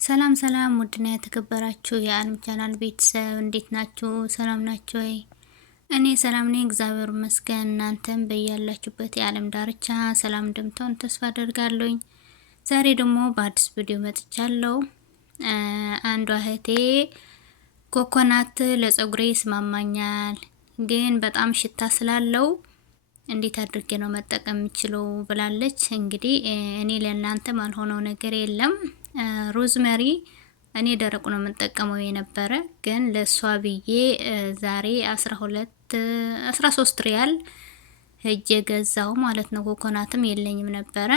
ሰላም ሰላም ውድና የተከበራችሁ የአለም ቻናል ቤተሰብ እንዴት ናችሁ? ሰላም ናችሁ ወይ? እኔ ሰላም ነኝ፣ እግዚአብሔር ይመስገን። እናንተም በያላችሁበት የዓለም ዳርቻ ሰላም እንደምትሆኑ ተስፋ አደርጋለሁ። ዛሬ ደግሞ በአዲስ ቪዲዮ መጥቻለሁ። አንዷ እህቴ ኮኮናት ለፀጉሬ ይስማማኛል፣ ግን በጣም ሽታ ስላለው እንዴት አድርጌ ነው መጠቀም የምችለው ብላለች። እንግዲህ እኔ ለእናንተ ማልሆነው ነገር የለም። ሮዝመሪ እኔ ደረቁ ነው የምጠቀመው የነበረ፣ ግን ለሷ ብዬ ዛሬ 13 ሪያል ሄጄ ገዛው ማለት ነው። ኮኮናትም የለኝም ነበረ፣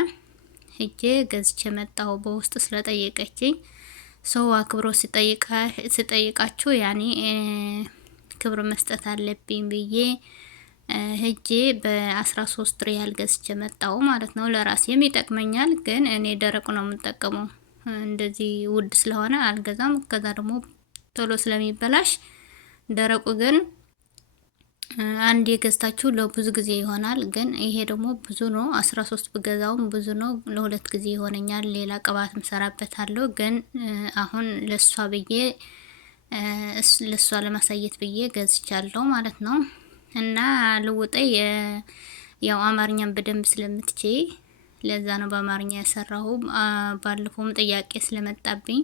ሄጄ ገዝቼ መጣሁ። በውስጥ ስለጠየቀችኝ ሰው አክብሮ ሲጠይቃችሁ ያኔ ክብር መስጠት አለብኝ ብዬ ሄጄ በ13 ሪያል ገዝቼ መጣሁ ማለት ነው። ለራሴም ይጠቅመኛል፣ ግን እኔ ደረቁ ነው የምጠቀመው። እንደዚህ ውድ ስለሆነ አልገዛም። ከዛ ደግሞ ቶሎ ስለሚበላሽ ደረቁ ግን አንድ የገዝታችሁ ለብዙ ጊዜ ይሆናል። ግን ይሄ ደግሞ ብዙ ነው፣ 13 ብገዛውም ብዙ ነው። ለሁለት ጊዜ ይሆነኛል። ሌላ ቅባት ምሰራበታለሁ። ግን አሁን ለሷ ብዬ ለሷ ለማሳየት ብዬ ገዝቻለሁ ማለት ነው። እና ልውጤ ያው አማርኛም በደንብ ስለምትችይ ለዛ ነው በአማርኛ ያሰራው። ባለፈውም ጥያቄ ስለመጣብኝ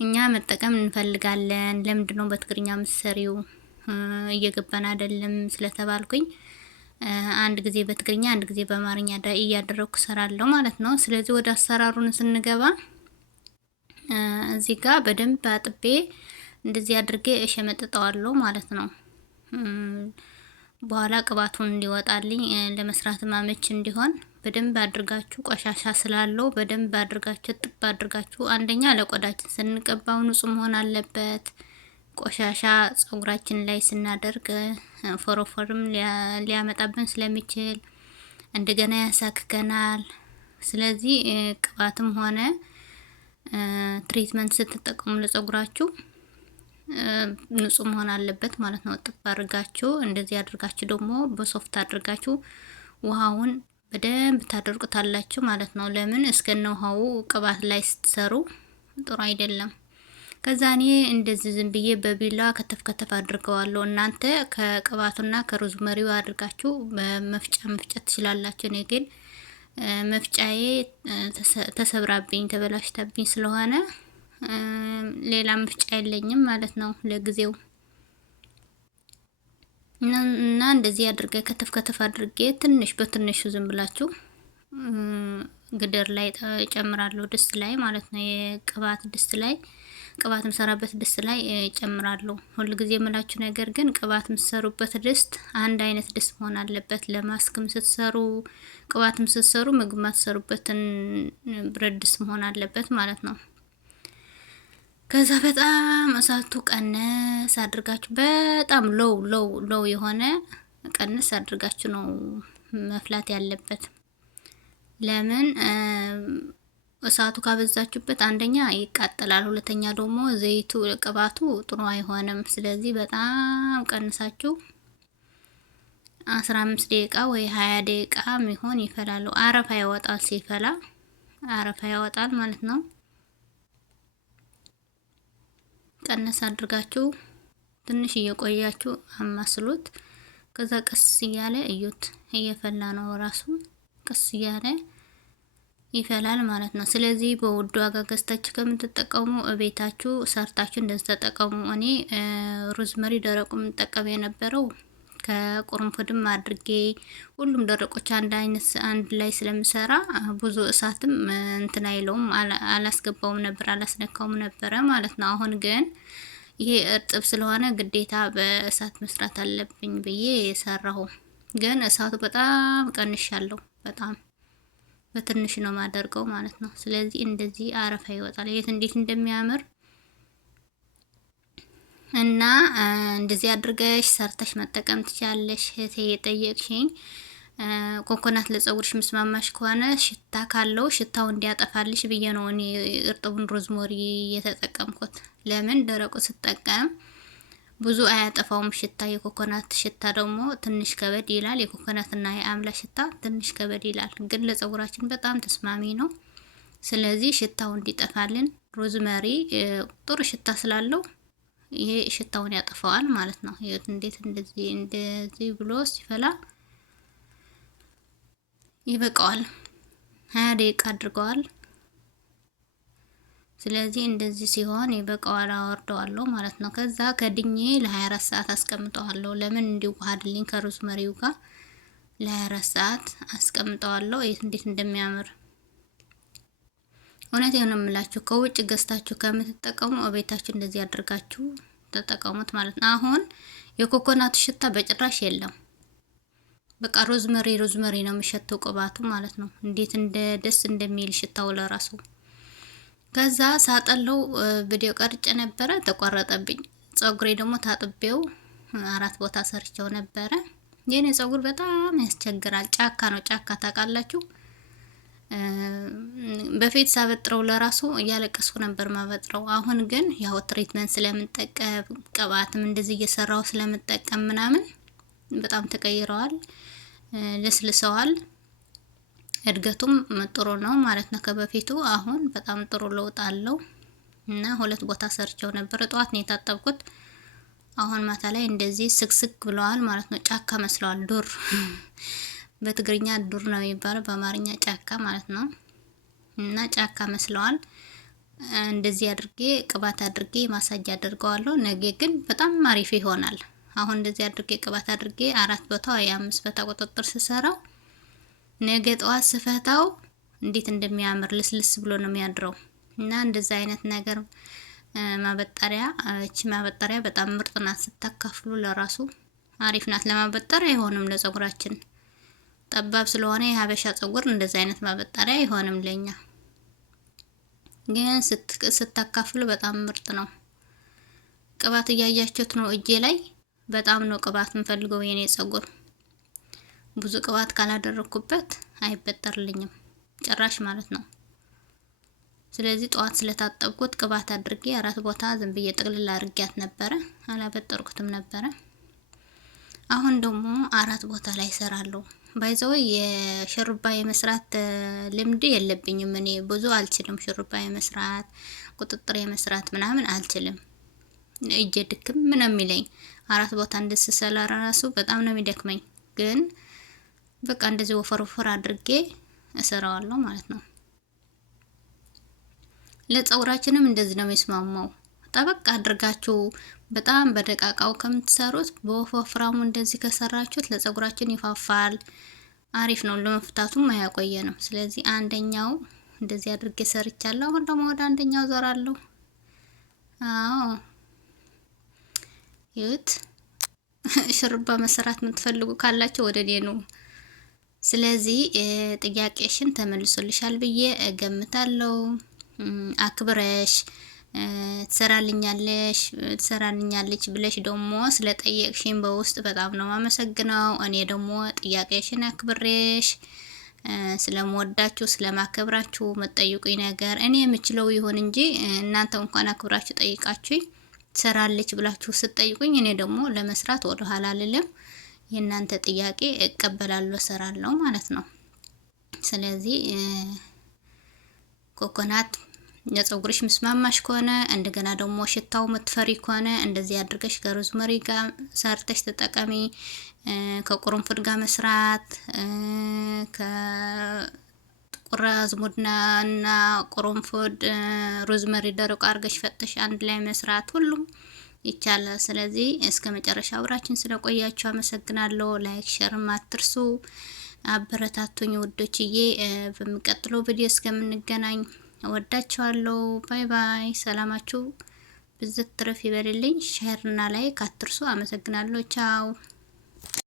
እኛ መጠቀም እንፈልጋለን፣ ለምንድን ነው በትግርኛ ምሰሪው እየገባን አይደለም ስለተባልኩኝ አንድ ጊዜ በትግርኛ አንድ ጊዜ በአማርኛ እያደረኩ ሰራለሁ ማለት ነው። ስለዚህ ወደ አሰራሩን ስንገባ እዚህ ጋር በደንብ አጥቤ እንደዚህ አድርጌ እሸመጥጠዋለሁ ማለት ነው። በኋላ ቅባቱን እንዲወጣልኝ ለመስራት ማመች እንዲሆን በደንብ አድርጋችሁ ቆሻሻ ስላለው በደንብ አድርጋችሁ ጥብ አድርጋችሁ፣ አንደኛ ለቆዳችን ስንቀባው ንጹህ መሆን አለበት። ቆሻሻ ፀጉራችን ላይ ስናደርግ ፎሮፎርም ሊያመጣብን ስለሚችል እንደገና ያሳክከናል። ስለዚህ ቅባትም ሆነ ትሪትመንት ስትጠቀሙ ለፀጉራችሁ ንጹህ መሆን አለበት ማለት ነው። ጥብ አድርጋችሁ እንደዚህ አድርጋችሁ ደግሞ በሶፍት አድርጋችሁ ውሃውን በደንብ ታደርቁታላችሁ ማለት ነው። ለምን እስከነ ውሃው ቅባት ላይ ስትሰሩ ጥሩ አይደለም። ከዛ እኔ እንደዚህ ዝም ብዬ በቢላዋ ከተፍ አድርገዋለሁ። እናንተ ከቅባቱና ከሮዝመሪው አድርጋችሁ በመፍጫ መፍጨት ትችላላችሁ። እኔ ግን መፍጫዬ ተሰብራብኝ ተበላሽታብኝ ስለሆነ ሌላ መፍጫ የለኝም ማለት ነው ለጊዜው። እና እንደዚህ አድርጌ ከተፍ አድርጌ ትንሽ በትንሹ ዝም ብላችሁ ግድር ላይ ጨምራለሁ፣ ድስት ላይ ማለት ነው። የቅባት ድስት ላይ ቅባት ምሰራበት ድስት ላይ ጨምራለሁ። ሁሉ ጊዜ የምላችሁ ነገር ግን ቅባት ምሰሩበት ድስት አንድ አይነት ድስት መሆን አለበት። ለማስክም ስትሰሩ ቅባትም ስትሰሩ ምግብ ማትሰሩበትን ብረት ድስት መሆን አለበት ማለት ነው። ከዛ በጣም እሳቱ ቀነስ አድርጋችሁ በጣም ሎው የሆነ ቀነስ አድርጋችሁ ነው መፍላት ያለበት። ለምን እሳቱ ካበዛችሁበት አንደኛ ይቃጠላል፣ ሁለተኛ ደግሞ ዘይቱ ቅባቱ ጥሩ አይሆንም። ስለዚህ በጣም ቀንሳችሁ 15 ደቂቃ ወይ 20 ደቂቃ ሚሆን ይፈላሉ። አረፋ ያወጣል፣ ሲፈላ አረፋ ያወጣል ማለት ነው። ቀነስ አድርጋችሁ ትንሽ እየቆያችሁ አማስሉት። ከዛ ቀስ እያለ እዩት፣ እየፈላ ነው ራሱ ቀስ እያለ ይፈላል ማለት ነው። ስለዚህ በውድ ዋጋ ገዝታችሁ ከምትጠቀሙ ቤታችሁ ሰርታችሁ እንደዚህ ተጠቀሙ። እኔ ሮዝመሪ ደረቁ የምጠቀም የነበረው ከቁርንፉድም አድርጌ ሁሉም ደረቆች አንድ ላይ ስለምሰራ ብዙ እሳትም እንትን አይለውም፣ አላስገባውም ነበር፣ አላስነካውም ነበረ ማለት ነው። አሁን ግን ይሄ እርጥብ ስለሆነ ግዴታ በእሳት መስራት አለብኝ ብዬ የሰራሁ፣ ግን እሳቱ በጣም ቀንሻለሁ። በጣም በትንሽ ነው ማደርገው ማለት ነው። ስለዚህ እንደዚህ አረፋ ይወጣል። የት እንዴት እንደሚያምር እና እንደዚህ አድርገሽ ሰርተሽ መጠቀም ትችላለሽ። እህቴ የጠየቅሽኝ ኮኮናት ለፀጉርሽ ምስማማሽ ከሆነ ሽታ ካለው ሽታው እንዲያጠፋልሽ ብዬ ነው እኔ እርጥቡን ሮዝመሪ የተጠቀምኩት። ለምን ደረቁ ስጠቀም ብዙ አያጠፋውም ሽታ። የኮኮናት ሽታ ደግሞ ትንሽ ከበድ ይላል። የኮኮናትና የአምላ ሽታ ትንሽ ከበድ ይላል፣ ግን ለፀጉራችን በጣም ተስማሚ ነው። ስለዚህ ሽታው እንዲጠፋልን ሮዝመሪ ጥሩ ሽታ ስላለው ይሄ ሽታውን ያጠፋዋል ማለት ነው። ይሄት እንዴት እንደዚህ ብሎ ሲፈላ ይበቃዋል። 20 ደቂቃ አድርገዋል። ስለዚህ እንደዚህ ሲሆን ይበቃዋል፣ አወርደዋለሁ ማለት ነው። ከዛ ከድኜ ለ24 ሰዓት አስቀምጠዋለሁ። ለምን እንዲዋሃድልኝ ከሮዝመሪው ጋር ለ24 ሰዓት አስቀምጠዋለሁ። እንዴት እንደሚያምር እውነቴን ነው የምላችሁ። ከውጭ ገዝታችሁ ከምትጠቀሙ ቤታችሁ እንደዚህ አድርጋችሁ ተጠቀሙት ማለት ነው። አሁን የኮኮናቱ ሽታ በጭራሽ የለም። በቃ ሮዝመሪ ነው የሚሸተው ቅባቱ ማለት ነው። እንዴት ደስ እንደሚል ሽታው ለራሱ። ከዛ ሳጠለው ቪዲዮ ቀርጬ ነበረ፣ ተቋረጠብኝ። ፀጉሬ ደግሞ ታጥቤው 4 ቦታ ሰርቸው ነበረ። የኔ ፀጉር በጣም ያስቸግራል። ጫካ ነው፣ ጫካ ታውቃላችሁ። በፊት ሳበጥረው ለራሱ እያለቀስኩ ነበር ማበጥረው። አሁን ግን ያው ትሪትመንት ስለምንጠቀም ቅባትም እንደዚህ እየሰራው ስለምንጠቀም ምናምን በጣም ተቀይረዋል፣ ለስልሰዋል። እድገቱም ጥሩ ነው ማለት ነው ከበፊቱ። አሁን በጣም ጥሩ ለውጥ አለው እና 2 ቦታ ሰርቸው ነበር። ጠዋት ነው የታጠብኩት። አሁን ማታ ላይ እንደዚህ ስክስክ ብለዋል ማለት ነው። ጫካ መስለዋል። ዱር በትግርኛ ዱር ነው የሚባለው፣ በአማርኛ ጫካ ማለት ነው። እና ጫካ መስለዋል። እንደዚህ አድርጌ ቅባት አድርጌ ማሳጅ አድርገዋለሁ። ነገ ግን በጣም አሪፍ ይሆናል። አሁን እንደዚህ አድርጌ ቅባት አድርጌ 4 ቦታ ወይ 5 ቦታ ቁጥጥር ስሰራው ነገ ጠዋት ስፈታው እንዴት እንደሚያምር ልስልስ ብሎ ነው የሚያድረው። እና እንደዛ አይነት ነገር ማበጠሪያ፣ እቺ ማበጠሪያ በጣም ምርጥ ናት። ስታካፍሉ ለራሱ አሪፍ ናት። ለማበጠሪያ አይሆንም ለፀጉራችን ጠባብ ስለሆነ የሀበሻ ፀጉር እንደዛ አይነት ማበጠሪያ አይሆንም ለኛ። ግን ስታካፍሉ በጣም ምርጥ ነው። ቅባት እያያችሁት ነው እጄ ላይ በጣም ነው ቅባት የምፈልገው የኔ ፀጉር። ብዙ ቅባት ካላደረኩበት አይበጠርልኝም ጭራሽ ማለት ነው። ስለዚህ ጠዋት ስለታጠብኩት ቅባት አድርጌ 4 ቦታ ዝም ብዬ ጥቅልል አድርጌያት ነበረ፣ አላበጠርኩትም ነበረ። አሁን ደግሞ 4 ቦታ ላይ እሰራለሁ። ባይዘው የሽሩባ የመስራት ልምድ የለብኝም እኔ ብዙ አልችልም። ሽሩባ የመስራት ቁጥጥር የመስራት ምናምን አልችልም። እጄ ድክም ምን የሚለኝ 4 ቦታ እንድስሰላ ራሱ በጣም ነው የሚደክመኝ። ግን በቃ እንደዚህ ወፈር አድርጌ እሰራዋለሁ ማለት ነው። ለፀጉራችንም እንደዚህ ነው የሚስማማው። ጠበቅ አድርጋችሁ በጣም በደቃቃው ከምትሰሩት በወፍራሙ እንደዚህ ከሰራችሁት ለፀጉራችን ይፋፋል፣ አሪፍ ነው። ለመፍታቱም አያቆየንም። ስለዚህ አንደኛው እንደዚህ አድርጌ ሰርቻለሁ። አሁን ደግሞ ወደ አንደኛው ዞራለሁ። አዎ ይሁት ሽሩባ መስራት የምትፈልጉ ካላችሁ ወደ እኔ ነው። ስለዚህ ጥያቄሽን ተመልሶልሻል ብዬ እገምታለሁ። አክብረሽ ትሰራልኛለች ብለሽ ደግሞ ስለጠየቅሽኝ በውስጥ በጣም ነው የማመሰግነው። እኔ ደግሞ ጥያቄሽን አክብሬሽ ስለምወዳችሁ ስለማከብራችሁ መጠይቁኝ ነገር እኔ የምችለው ይሁን እንጂ እናንተ እንኳን አክብራችሁ ጠይቃችሁኝ ትሰራለች ብላችሁ ስትጠይቁኝ እኔ ደግሞ ለመስራት ወደ ኋላ አልልም። የእናንተ ጥያቄ እቀበላለሁ፣ እሰራለሁ ማለት ነው። ስለዚህ ኮኮናት ለፀጉርሽ ምስማማሽ ከሆነ እንደገና ደግሞ ሽታው ምትፈሪ ከሆነ እንደዚህ አድርገሽ ከሮዝመሪ ጋር ሰርተሽ ተጠቀሚ። ከቁርንፉድ ጋር መስራት፣ ከጥቁር አዝሙድና ቁርንፉድ ሮዝመሪ ደረቅ አድርገሽ ፈጥሽ አንድ ላይ መስራት ሁሉም ይቻላል። ስለዚህ እስከ መጨረሻ አብራችን ስለቆያችሁ አመሰግናለሁ። ላይክ ሼርም አትርሱ። አበረታቱኝ ውዶችዬ። በሚቀጥለው ቪዲዮ እስከምንገናኝ እወዳችኋለሁ። ባይ ባይ። ሰላማችሁ ብዝት ትርፍ ይበልልኝ። ሼርና ላይክ አትርሱ። አመሰግናለሁ። ቻው